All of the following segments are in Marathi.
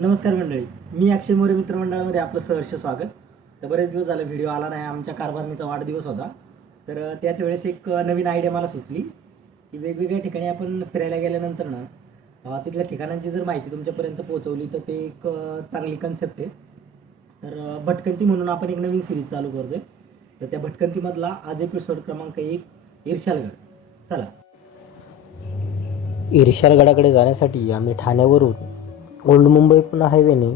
नमस्कार मंडळी, मी अक्षय मोरे मित्रमंडळामध्ये आपलं सहर्ष स्वागत. तर बरेच दिवस झाले व्हिडिओ आला नाही. आमच्या कारभारणीचा वाढदिवस होता, तर त्याच वेळेस एक नवीन आयडिया मला सुचली की वेगवेगळ्या ठिकाणी आपण फिरायला गेल्यानंतर ना तिथल्या ठिकाणांची जर माहिती तुमच्यापर्यंत पोहोचवली तर ते एक चांगली कन्सेप्ट आहे. तर भटकंती म्हणून आपण एक नवीन सिरीज चालू करतोय. तर त्या भटकंतीमधला आज एपिसोड क्रमांक 1, इर्शालगड. चला. इर्शालगडाकडे जाण्यासाठी आम्ही ठाण्यावरून ओल्ड मुंबई पुणे हायवेने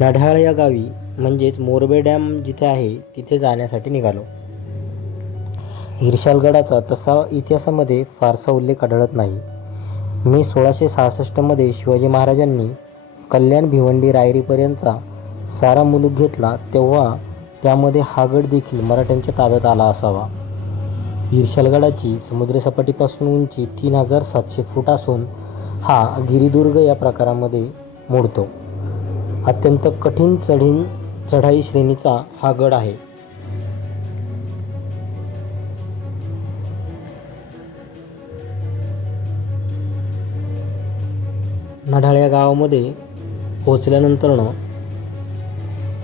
नढाळ या गावी म्हणजेच मोरबे डॅम जिथे आहे तिथे जाण्यासाठी निघालो. इर्शालगडाचा तसा इतिहासामध्ये फारसा उल्लेख आढळत नाही. मी 1666मध्ये शिवाजी महाराजांनी कल्याण भिवंडी रायरीपर्यंतचा सारा मुलूक घेतला तेव्हा त्यामध्ये हा गड देखील मराठ्यांच्या ताब्यात आला असावा. इर्शालगडाची समुद्रसपाटीपासून उंची 3700 फूट असून हा गिरिदुर्ग या प्रकारामध्ये मोडतो. अत्यंत कठीण चढाई श्रेणीचा हा गड आहे. नढाळ या गावामध्ये पोहोचल्यानंतर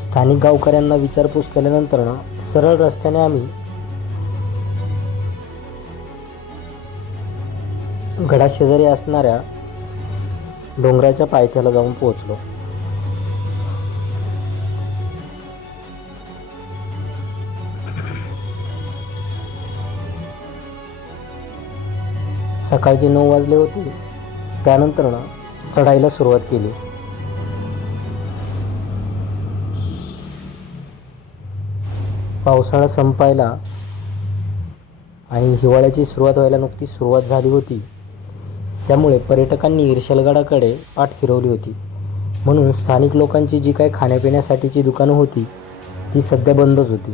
स्थानिक गावकऱ्यांना विचारपूस केल्यानंतर सरळ रस्त्याने आम्ही गडाशेजारी असणाऱ्या डोंगराच्या पायथ्याला जाऊन पोहोचलो. सकाळचे 9 वाजले होते. त्यानंतर चढाईला सुरुवात केली. पावसाळा संपायला आणि हिवाळ्याची सुरुवात व्हायला नुकतीच सुरुवात झाली होती. त्यामुळे पर्यटकांनी इर्शालगडाकडे पाठ फिरवली होती. म्हणून स्थानिक लोकांची जी काही खाण्यापिण्यासाठीची दुकानं होती ती सध्या बंदच होती.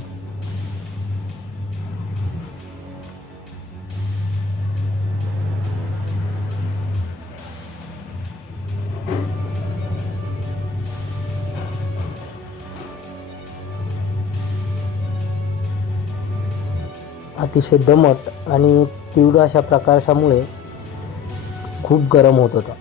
अतिशय दमट आणि तीव्र अशा प्रकाशामुळे खूप गरम होत होता.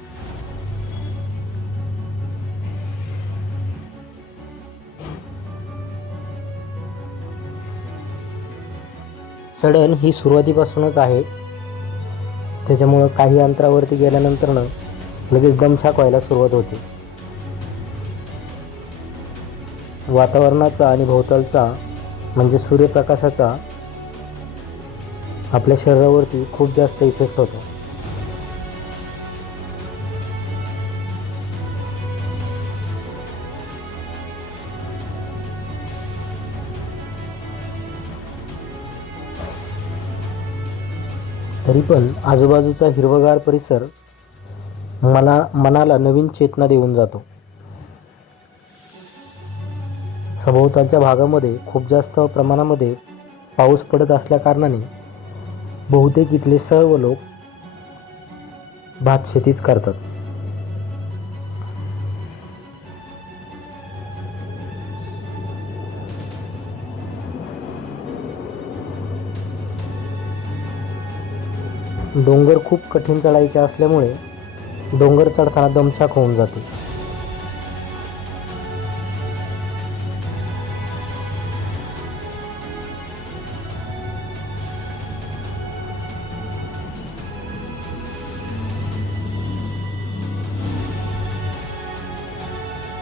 चढण ही सुरुवातीपासूनच आहे, त्याच्यामुळं काही अंतरावरती गेल्यानंतर लगेच दमछाक व्हायला सुरुवात होते. वातावरणाचा आणि भोवतालचा म्हणजे सूर्यप्रकाशाचा आपल्या शरीरावरती खूप जास्त इफेक्ट होतो. तरी पण आजूबाजूचा हिरवगार परिसर मनाला नवीन चेतना देऊन जातो. सभोवतालच्या भागामध्ये खूप जास्त प्रमाणामध्ये पाऊस पडत असल्याकारणाने बहुतेक इथले सर्व लोक भात शेतीच करतात. डोंगर खूप कठीण चढायचे असल्यामुळे डोंगर चढताना दमछाक होऊन जाते.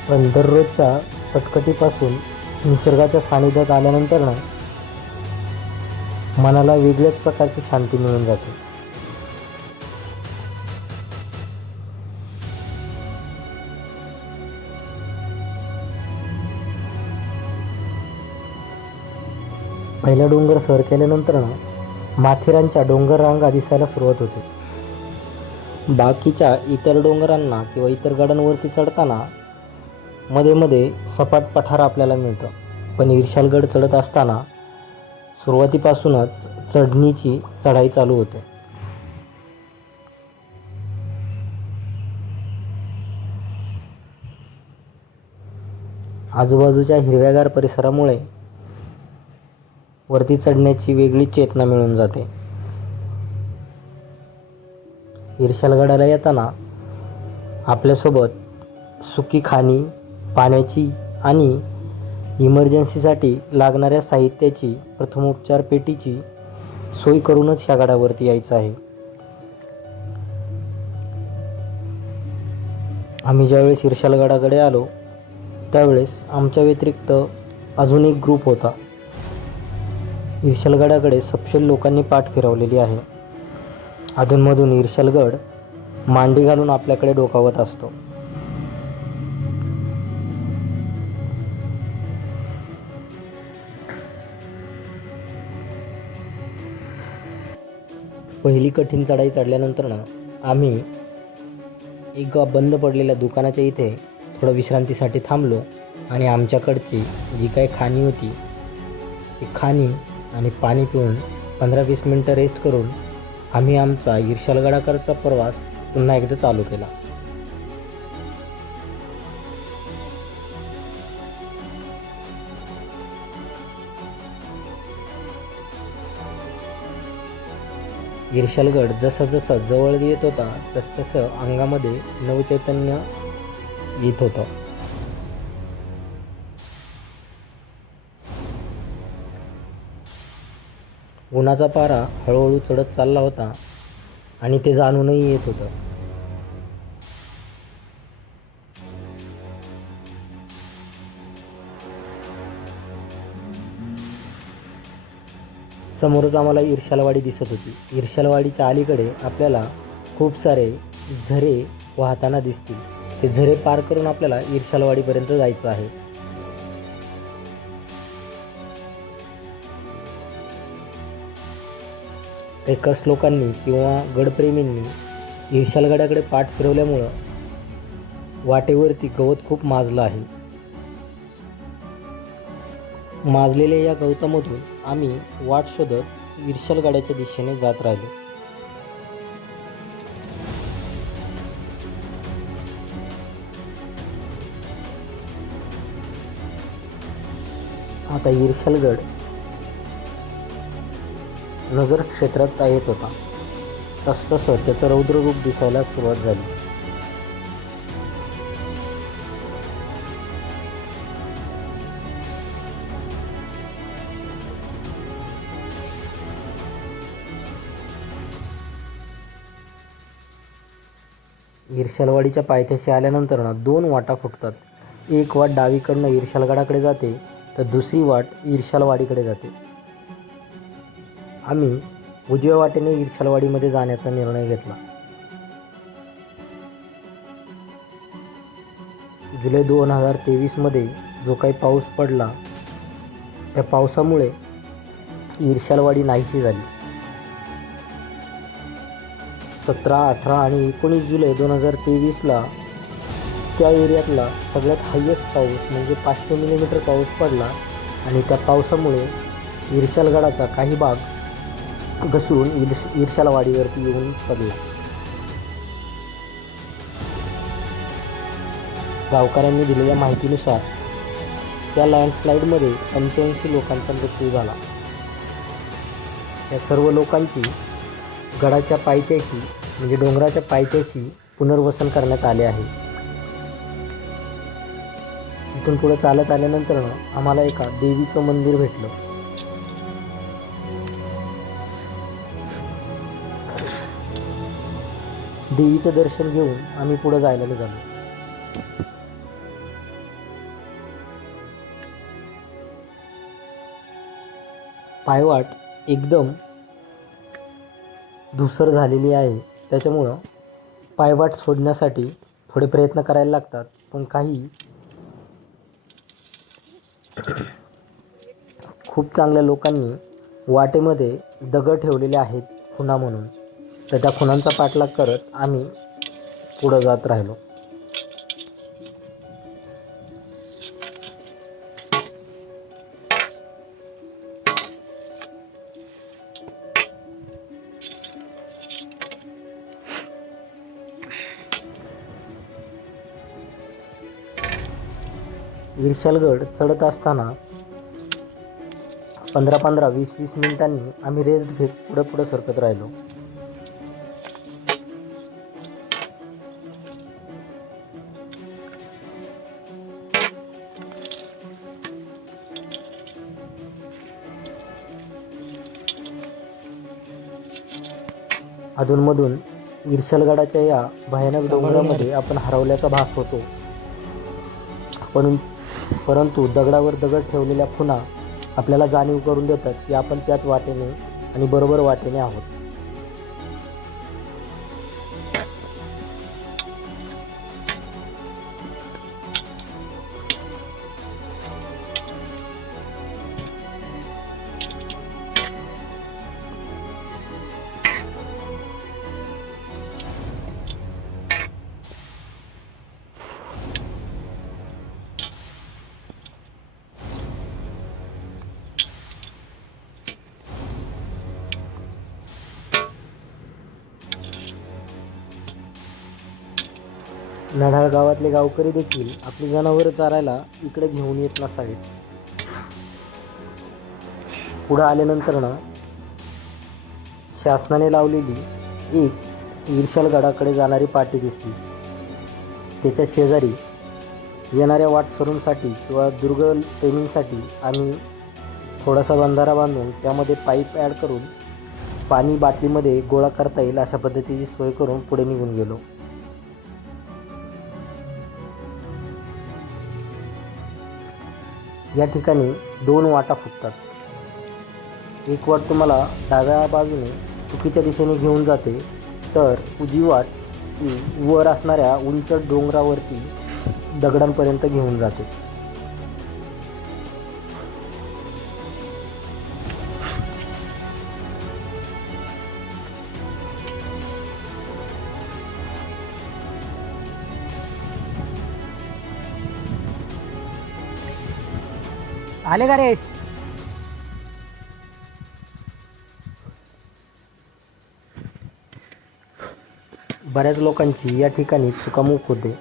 पण दररोजच्या कटकटीपासून निसर्गाच्या सानिध्यात आल्यानंतर मनाला वेगळ्याच प्रकारची शांती मिळून जाते. पहिला डोंगर सर केल्यानंतर माथेरानच्या डोंगर रांगा दिसायला सुरुवात होते. बाकीच्या इतर डोंगरांना किंवा इतर गडांवरती चढताना मध्ये मध्ये सपाट पठार आपल्याला मिळतं. पण इर्शालगड चढत असताना सुरुवातीपासूनच चढणीची चढाई चालू होते. आजूबाजूच्या हिरव्यागार परिसरामुळे वरती चढण्याची वेगळी चेतना मिळून जाते. इर्शालगडाला येताना आपल्यासोबत सुकी खाणी, पाण्याची आणि इमर्जन्सीसाठी लागणाऱ्या साहित्याची, प्रथमोपचार पेटीची सोय करूनच ह्या गडावरती यायचं आहे. आम्ही ज्यावेळेस इर्शालगडाकडे आलो त्यावेळेस आमच्या व्यतिरिक्त अजून एक ग्रुप होता. इर्शालगडाकडे सपशेल लोकांनी पाठ फिरवलेली आहे. अधूनमधून इर्शालगड मांडी घालून आपल्याकडे डोकावत असतो. पहिली कठीण चढाई चढल्यानंतर आम्ही एक बंद पडलेल्या दुकानाच्या इथे थोडं विश्रांतीसाठी थांबलो आणि आमच्याकडची जी काही खाणी होती ती खाणी आणि पाणी पिऊन 15-20 मिनटं रेस्ट करून आम्ही आमचा इर्शालगडाकडचा प्रवास पुन्हा एकदा चालू केला. इर्शालगड जसा जसा जवळ येत होता तसं अंगामध्ये नवचैतन्य येत होतं. उन्हाचा पारा हळूहळू चढत चालला होता आणि ते जाणूनही येत होतं. समोरच आम्हाला इर्शालवाडी दिसत होती. इर्शालवाडीच्या अलीकडे आपल्याला खूप सारे झरे वाहताना दिसतील. ते झरे पार करून आपल्याला इर्शालवाडीपर्यंत जायचं आहे. ट्रेकर्स लोकांनी किंवा गडप्रेमींनी इर्शालगडाकडे पाठ फिरवल्यामुळं वाटेवरती गवत खूप माजलं आहे. माजलेल्या या गवतामधून आम्ही वाट शोधत इर्शालगडाच्या दिशेने जात राहिलो. आता इर्शालगड नगर क्षेत्रात येत होता. तसतसं त्याचं रौद्ररूप दिसायला सुरुवात झाली. इर्शालवाडीच्या पायथ्याशी आल्यानंतर 2 वाटा फुटतात. एक वाट डावीकडनं इर्शालगडाकडे जाते तर दुसरी वाट इर्शालवाडीकडे जाते. आम्ही उजव्या वाटेने इर्शालवाडीमध्ये जाण्याचा निर्णय घेतला. जुलै 2023 मध्ये जो काही पाऊस पडला त्या पावसामुळे इर्शालवाडी नाहीशी झाली. 17, 18 आणि 19 जुलै 2023ला त्या एरियातला सगळ्यात हायेस्ट पाऊस म्हणजे 500 मिलीमीटर पाऊस पडला आणि त्या पावसामुळे इर्शालगडाचा काही भाग घसरून इर्शालवाडीवरती येऊन पडला. गावकऱ्यांनी दिलेल्या माहितीनुसार त्या लँडस्लाईडमध्ये 85 लोकांचा मृत्यू झाला. या सर्व लोकांची गडाच्या पायथ्याशी म्हणजे डोंगराच्या पायथ्याशी पुनर्वसन करण्यात आले आहे. इथून पुढे चालत आल्यानंतर आम्हाला एका देवीचं मंदिर भेटलं. देवीचं दर्शन घेऊन आम्ही पुढे जायला निघालो. पायवाट एकदम धूसर झालेली आहे. त्याच्यामुळं पायवाट सोडण्यासाठी थोडे प्रयत्न करायला लागतात. पण काही खूप चांगल्या लोकांनी वाटेमध्ये दगड ठेवलेले आहेत खुणा म्हणून. तर त्या खुणांचा पाठलाग करत आम्ही पुढं जात राहिलो. इर्शालगड चढत असताना 15-15, 20-20 मिनिटांनी आम्ही रेस्ट घेत पुढं सरकत राहिलो. अधूनमधून ईर्षलगडाच्या या भयानक डोंगरामध्ये आपण हरवल्याचा भास होतो. परंतु दगडावर दगड ठेवलेल्या खुणा आपल्याला जाणीव करून देतात की आपण त्याच वाटेने आणि बरोबर वाटेने आहोत. नढाळ गावातले गावकरी देखील आपली जनावरं चारायला इकडे घेऊन येत नसावेत. पुढं आल्यानंतर शासनाने लावलेली एक ईर्षलगडाकडे जाणारी पाटी दिसली. त्याच्या शेजारी येणाऱ्या वाटसरूंसाठी किंवा दुर्ग प्रेमींसाठी आम्ही थोडासा बंधारा बांधून त्यामध्ये पाईप ॲड करून पाणी बाटलीमध्ये गोळा करता येईल अशा पद्धतीची सोय करून पुढे निघून गेलो. या ठिकाणी 2 वाटा फुटतात. एक वाट तुम्हाला डाव्या बाजूने चुकीच्या दिशेने घेऊन जाते, तर उजवी वाट ही वर असणाऱ्या उंच डोंगरावरती दगडांपर्यंत घेऊन जाते. आले का रे? बऱ्याच लोकांची या ठिकाणी चुकामुक होते.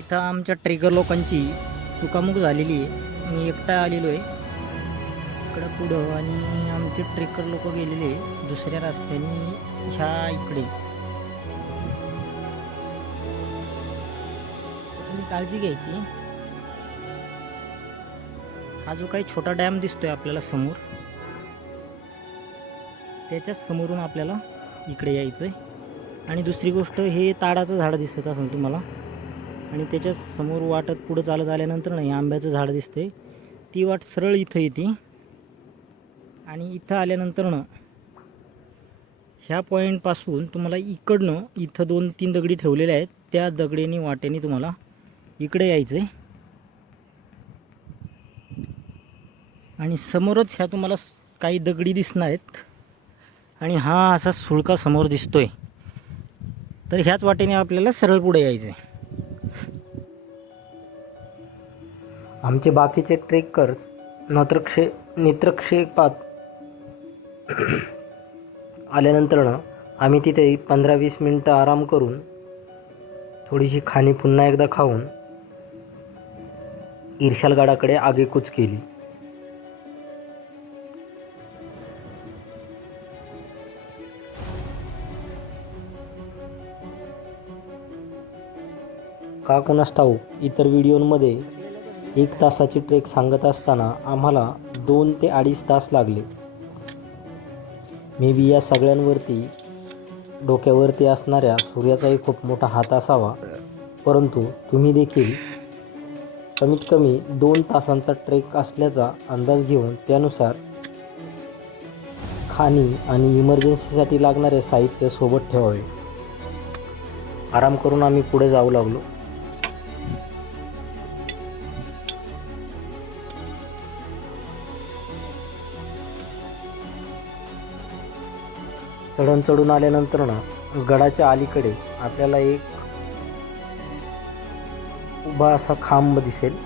इथं आमच्या ट्रेकर लोकांची चुकामुक झालेली आहे. मी एकटा आलेलो आहे इकडं पुढं आणि आमचे ट्रेकर लोक गेलेले दुसऱ्या रस्त्याने ह्या इकडे. तुम्ही काळजी घ्यायची. हा जो काही छोटा डॅम दिसतोय आपल्याला समोर, त्याच्याच समोरून आपल्याला इकडे यायचं आहे. आणि दुसरी गोष्ट, हे ताडाचं झाड दिसत असेल तुम्हाला, आणि त्याच्या समोर वाटत पुढं चालत आल्यानंतर नाही आंब्याचं झाड दिसते. ती वाट सरळ इथं येते आणि इथं आल्यानंतर ह्या पॉईंटपासून तुम्हाला इकडनं इथं 2-3 दगडी ठेवलेल्या आहेत, त्या दगडीने वाटेने तुम्हाला इकडे यायचं आहे. आणि समोरच ह्या तुम्हाला काही दगडी दिसणार आहेत आणि हा असा सुळका समोर दिसतोय. तर ह्याच वाटेने आपल्याला सरळ पुढे यायचं आहे. आमचे बाकीचे ट्रेकर्स नेत्रक्षेपात आल्यानंतर आम्ही तिथे 15-20 मिनटं आराम करून थोडीशी खाणी पुन्हा एकदा खाऊन ईर्षलगडाकडे आगेकूच केली. का कोणास ठाऊक इतर व्हिडिओमध्ये 1 तासाची ट्रेक सांगत असताना आम्हाला 2 ते 2.5 तास लागले. मे बी या सगळ्यांवरती डोक्यावरती असणाऱ्या सूर्याचाही खूप मोठा हात असावा, परंतु तुम्ही देखील कमीत कमी 2 तासांचा ट्रेक असल्याचा अंदाज घेऊन त्यानुसार खाणी आणि इमर्जन्सीसाठी लागणारे साहित्य सोबत ठेवावे. आराम करून आम्ही पुढे जाऊ लागलो. चढण चढून आल्यानंतर ना गडाच्या अलीकडे आपल्याला एक उभा असा खांब दिसेल.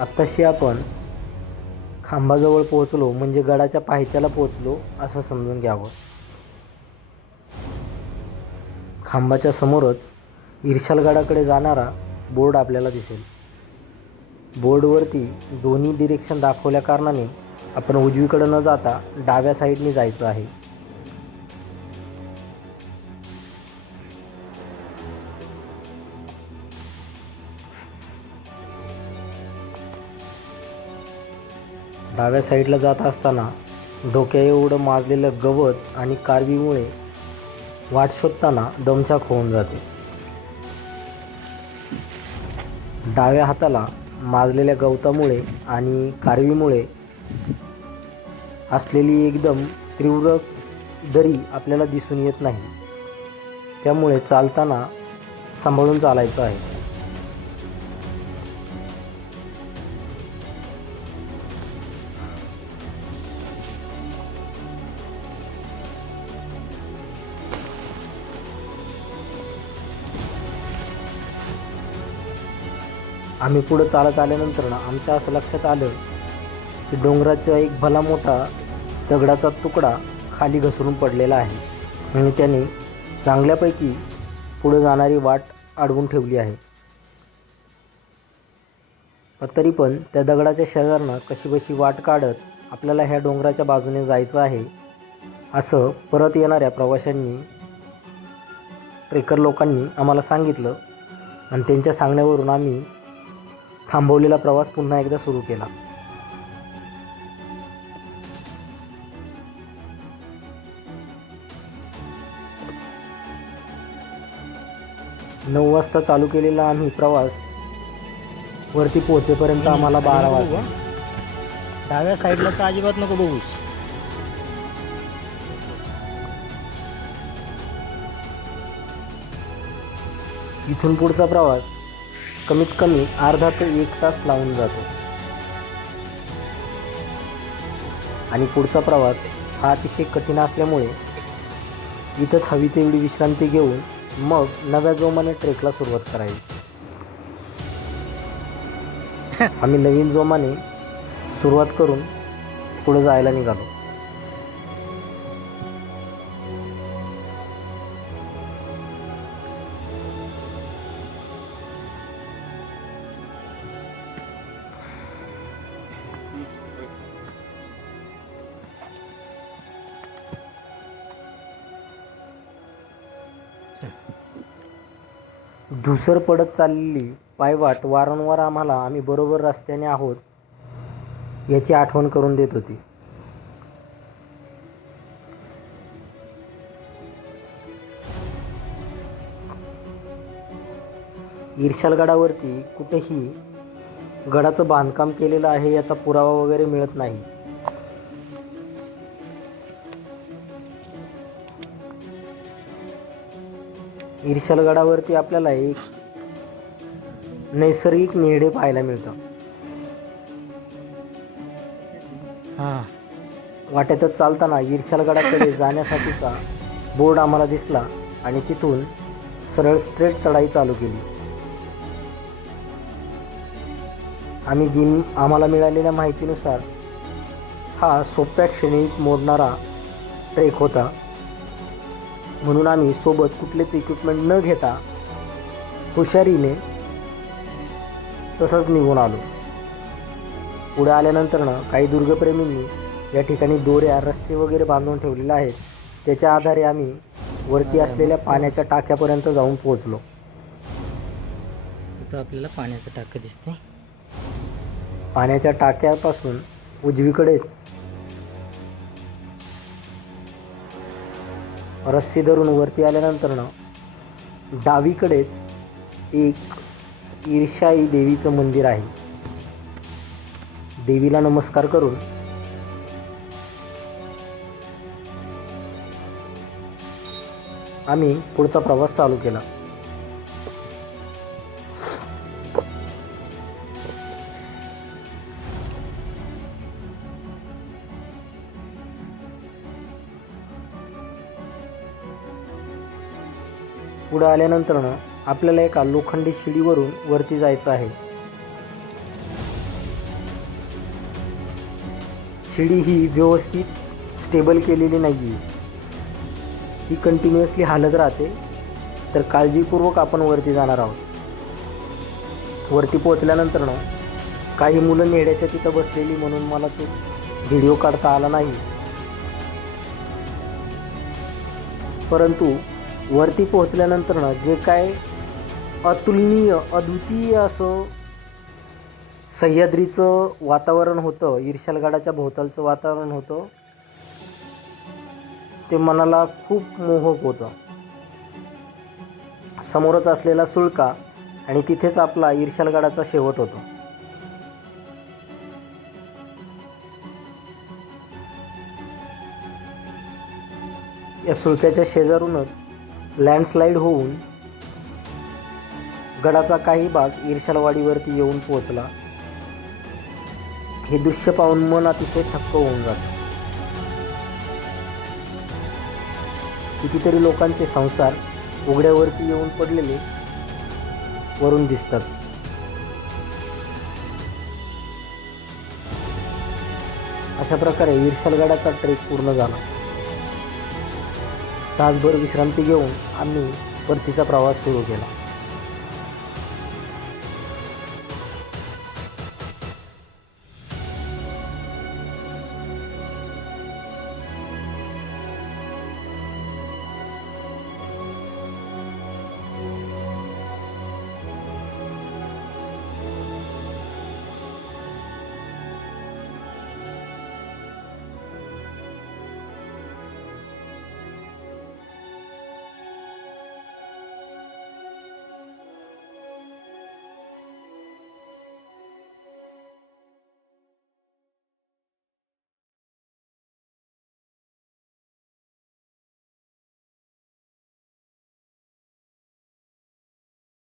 आत्ताशी आपण खांबाजवळ पोहोचलो म्हणजे गडाच्या पायथ्याला पोहोचलो असं समजून घ्यावं. खांबाच्या समोरच इर्शालगडाकडे जाणारा बोर्ड आपल्याला दिसेल. बोर्डवरती दोन्ही डिरेक्शन दाखवल्या कारणाने आपण उजवीकडे न जाता डाव्या साईडने जायचं आहे. डाव्या साईडला जात असताना डोक्या एवढं माजलेलं गवत आणि कारवीमुळे वाट शोधताना दमछाक होऊन जाते. डाव्या हाताला माजलेल्या गवतामुळे आणि कारवीमुळे असलेली एकदम तीव्र दरी आपल्याला दिसून येत नाही. त्यामुळे चालताना सांभाळून चालायचं आहे. आम्ही पुढं चालत आल्यानंतर ना आमच्या असं लक्षात आलं की डोंगराचा एक भला मोठा दगडाचा तुकडा खाली घसरून पडलेला आहे आणि त्याने चांगल्यापैकी पुढं जाणारी वाट अडवून ठेवली आहे. तरी पण त्या दगडाच्या शेजारनं कशीबशी वाट काढत आपल्याला ह्या डोंगराच्या बाजूने जायचं आहे असं परत येणाऱ्या प्रवाशांनी, ट्रेकर लोकांनी आम्हाला सांगितलं आणि त्यांच्या सांगण्यावरून आम्ही थांबवलेला प्रवास पुन्हा एकदा सुरू केला. नऊ वाजता चालू केलेला आम्ही प्रवास वरती पोहोचेपर्यंत आम्हाला 12 वाजले. डाव्या साईडला तर अजिबात नको बघूस. इथून पुढचा प्रवास कमीत कमी अर्धा ते 1 तास लावून जातो आणि पुढचा प्रवास हा अतिशय कठीण असल्यामुळे इथंच हवी तेवढी विश्रांती घेऊन मग नव्या जोमाने ट्रेकला सुरुवात करायची. आम्ही नवीन जोमाने सुरुवात करून पुढे जायला निघालो. धुसर पडत चाललेली पायवाट वारंवार आम्ही बरोबर रस्त्याने आहोत याची आठवण करून देत होती. इर्शालगडावरती कुठेही गडाचं बांधकाम केलेलं आहे याचा पुरावा वगैरे मिळत नाही. इर्शालगडावरती आपल्याला एक नैसर्गिक निळडे पाहायला मिळतं. वाटेतच चालताना इर्शालगडाकडे जाण्यासाठीचा बोर्ड आम्हाला दिसला आणि तिथून सरळ स्ट्रेट चढाई चालू केली. आम्हाला मिळालेल्या माहितीनुसार हा सोप्या क्षणी मोडणारा ट्रेक होता, म्हणून आम्ही सोबत कुठलेच इक्विपमेंट न घेता हुशारीने तसंच निघून आलो. पुढे आल्यानंतर काही दुर्गप्रेमींनी या ठिकाणी दोऱ्या, रस्ते वगैरे बांधून ठेवलेले आहेत. त्याच्या आधारे आम्ही वरती असलेल्या पाण्याच्या टाक्यापर्यंत जाऊन पोहोचलो. इथं आपल्याला पाण्याचं टाकं दिसते. पाण्याच्या टाक्यापासून उजवीकडेच रस्सी धरून वरती आल्यानंतर डावीकडेच एक ईर्षाई देवीचं मंदिर आहे. देवीला नमस्कार करून आम्ही पुढचा प्रवास चालू केला. पुढं आल्यानंतर आपल्याला एका लोखंडी शिडीवरून वरती जायचं आहे. शिडी ही व्यवस्थित स्टेबल केलेली नाही आहे, ती कंटिन्युअसली हालत राहते. तर काळजीपूर्वक आपण वरती जाणार आहोत. वरती पोहोचल्यानंतर काही मुलं नेड्याच्या तिथं बसलेली म्हणून मला तो व्हिडिओ काढता आला नाही. परंतु वरती पोहोचल्यानंतर जे काय अतुलनीय अद्वितीय असं सह्याद्रीचं वातावरण होतं, इर्शालगडाच्या भोवतालचं वातावरण होतं, ते मनाला खूप मोहक होतं. समोरच असलेला सुळका आणि तिथेच आपला इर्शालगडाचा शेवट होतो. या सुळक्याच्या शेजारूनच लँडस्लाईड होऊन गडाचा काही भाग इर्शालवाडीवरती येऊन पोहोचला. हे दृश्य पाहून मन अतिशय थक्क होऊन जातं. कितीतरी लोकांचे संसार उघड्यावरती येऊन पडलेले वरून दिसतात. अशा प्रकारे इर्शालगडाचा ट्रेक पूर्ण झाला. तासभर विश्रांती घेऊन आम्ही परतीचा प्रवास सुरू केला.